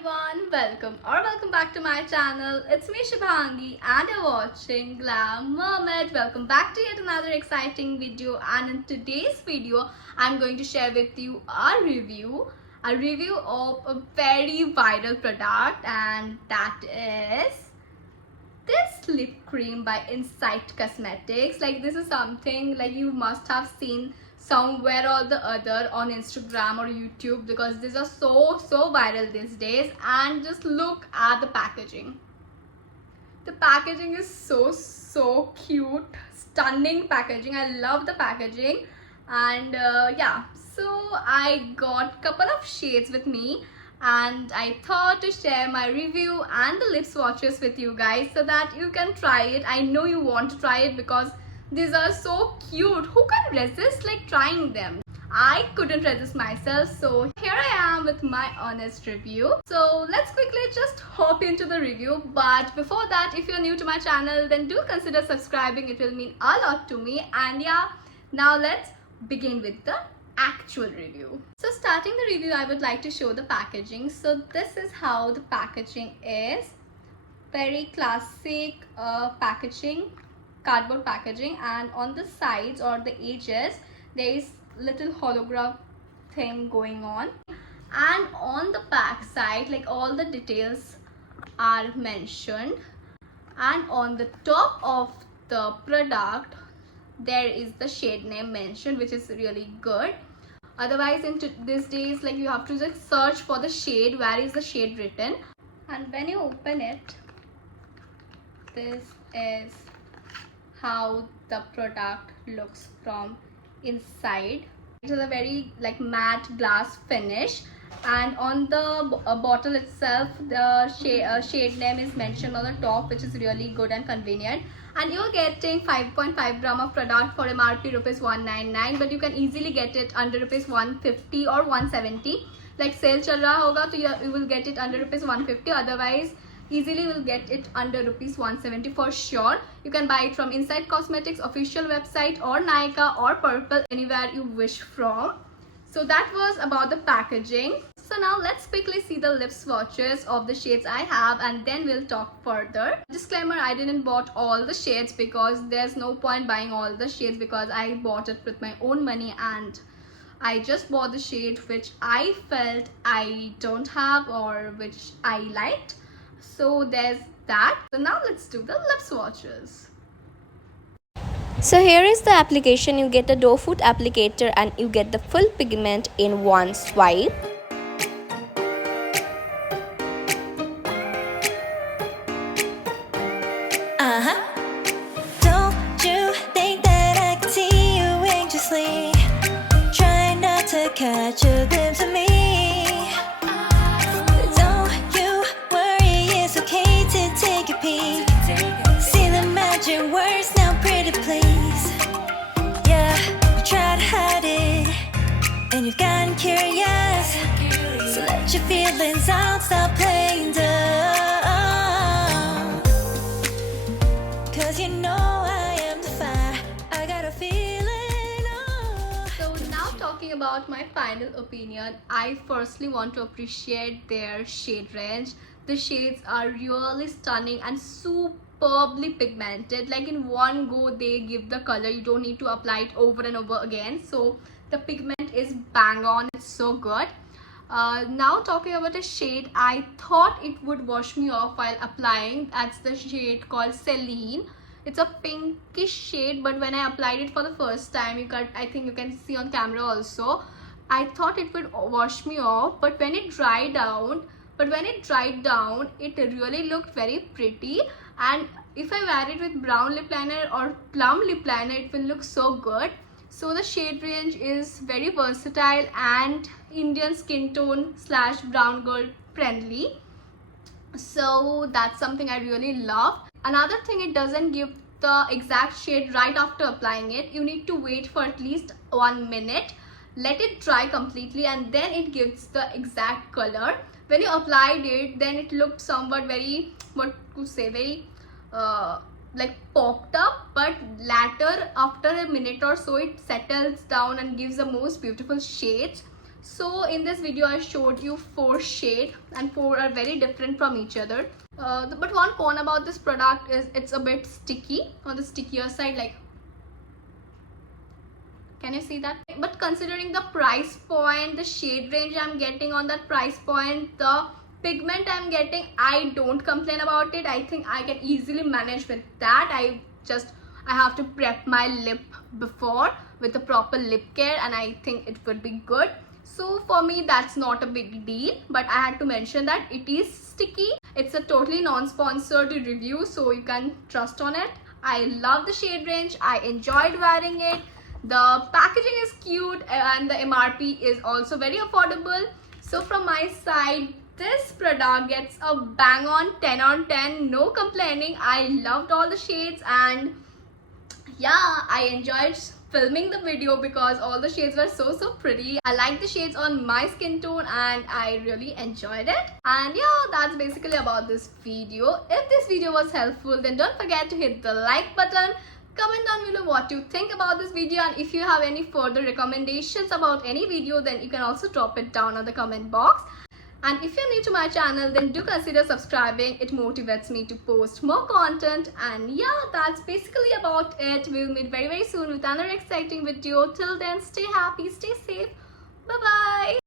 everyone, welcome back to my channel. It's me Subhangi and you're watching Glam Mermaid. Welcome back to yet another exciting video, and in today's video I'm going to share with you a review of a very viral product, and that is this lip cream by Insight Cosmetics. Like, this is something like you must have seen somewhere or the other on Instagram or YouTube, because these are so viral these days. And just look at the packaging. The packaging is so cute, stunning packaging. I love the packaging. And yeah, so I got couple of shades with me, and I thought to share my review and the lip swatches with you guys so that you can try it. I know you want to try it because these are so cute. Who can resist like trying them? I couldn't resist myself, so here I am with my honest review. So let's quickly just hop into the review. But before that, if you're new to my channel, then do consider subscribing. It will mean a lot to me. And yeah, now let's begin with the actual review. So starting the review, I would like to show the packaging. So this is how the packaging is. Very classic packaging, cardboard packaging, and on the sides or the edges there is little hologram thing going on, and on the back side like all the details are mentioned, and on the top of the product there is the shade name mentioned, which is really good. Otherwise in these days, like, you have to just search for the shade, where is the shade written. And when you open it, this is how the product looks from inside. It is a very like matte glass finish, and on the bottle itself the shade name is mentioned on the top, which is really good and convenient. And you're getting 5.5 gram of product for MRP rupees 199, but you can easily get it under rupees 150 or 170. Like sale chal raha hoga, so you will get it under rupees 150. Otherwise easily will get it under rupees 170 for sure. You can buy it from Insight Cosmetics official website or Nykaa or Purple, anywhere you wish from. So that was about the packaging. So now let's quickly see the lip swatches of the shades I have, and then we'll talk further. Disclaimer, I didn't bought all the shades because there's no point buying all the shades, because I bought it with my own money and I just bought the shade which I felt I don't have or which I liked. So there's that. So now let's do the lip swatches. So here is the application. You get a doe foot applicator and you get the full pigment in one swipe. Don't you think that I can see you anxiously, trying not to catch a glimpse of me? Don't you worry, it's okay to take a peek. See the magic words now, pretty please. Yeah, you try to hide it and you've gotten curious, so let your feelings out, stop playing dumb. Cause you know I am the fire, I got a feeling. So now talking about my final opinion, I firstly want to appreciate their shade range. The shades are really stunning and superbly pigmented. Like, in one go they give the color, you don't need to apply it over and over again. So the pigment is bang on, it's so good. Now talking about a shade I thought it would wash me off while applying. That's the shade called Celine. It's a pinkish shade, but when I applied it for the first time, I think you can see on camera also, I thought it would wash me off, but when it dried down, it really looked very pretty. And if I wear it with brown lip liner or plum lip liner, it will look so good. So the shade range is very versatile and Indian skin tone / brown girl friendly. So that's something I really love. Another thing, it doesn't give the exact shade right after applying it. You need to wait for at least 1 minute, let it dry completely, and then it gives the exact color. When you applied it, then it looked somewhat very, what to say, very like popped up, but later after a minute or so it settles down and gives the most beautiful shades. So in this video I showed you 4 shades and 4 are very different from each other. But one con about this product is it's a bit sticky, on the stickier side, like, can you see that? But considering the price point, the shade range I'm getting on that price point, the pigment I'm getting, I don't complain about it. I think I can easily manage with that. I have to prep my lip before with a proper lip care, and I think it would be good. So for me that's not a big deal, but I had to mention that it is sticky. It's a totally non-sponsored review, so you can trust on it. I love the shade range. I enjoyed wearing it. The packaging is cute and the MRP is also very affordable. So from my side, this product gets a bang on 10 on 10. No complaining. I loved all the shades, and yeah, I enjoyed filming the video because all the shades were so pretty. I like the shades on my skin tone and I really enjoyed it. And yeah, that's basically about this video. If this video was helpful, then don't forget to hit the like button. Comment down below what you think about this video, and if you have any further recommendations about any video, then you can also drop it down on the comment box. And if you're new to my channel, then do consider subscribing. It motivates me to post more content. And yeah, that's basically about it. We'll meet very soon with another exciting video. Till then, stay happy, stay safe. Bye bye.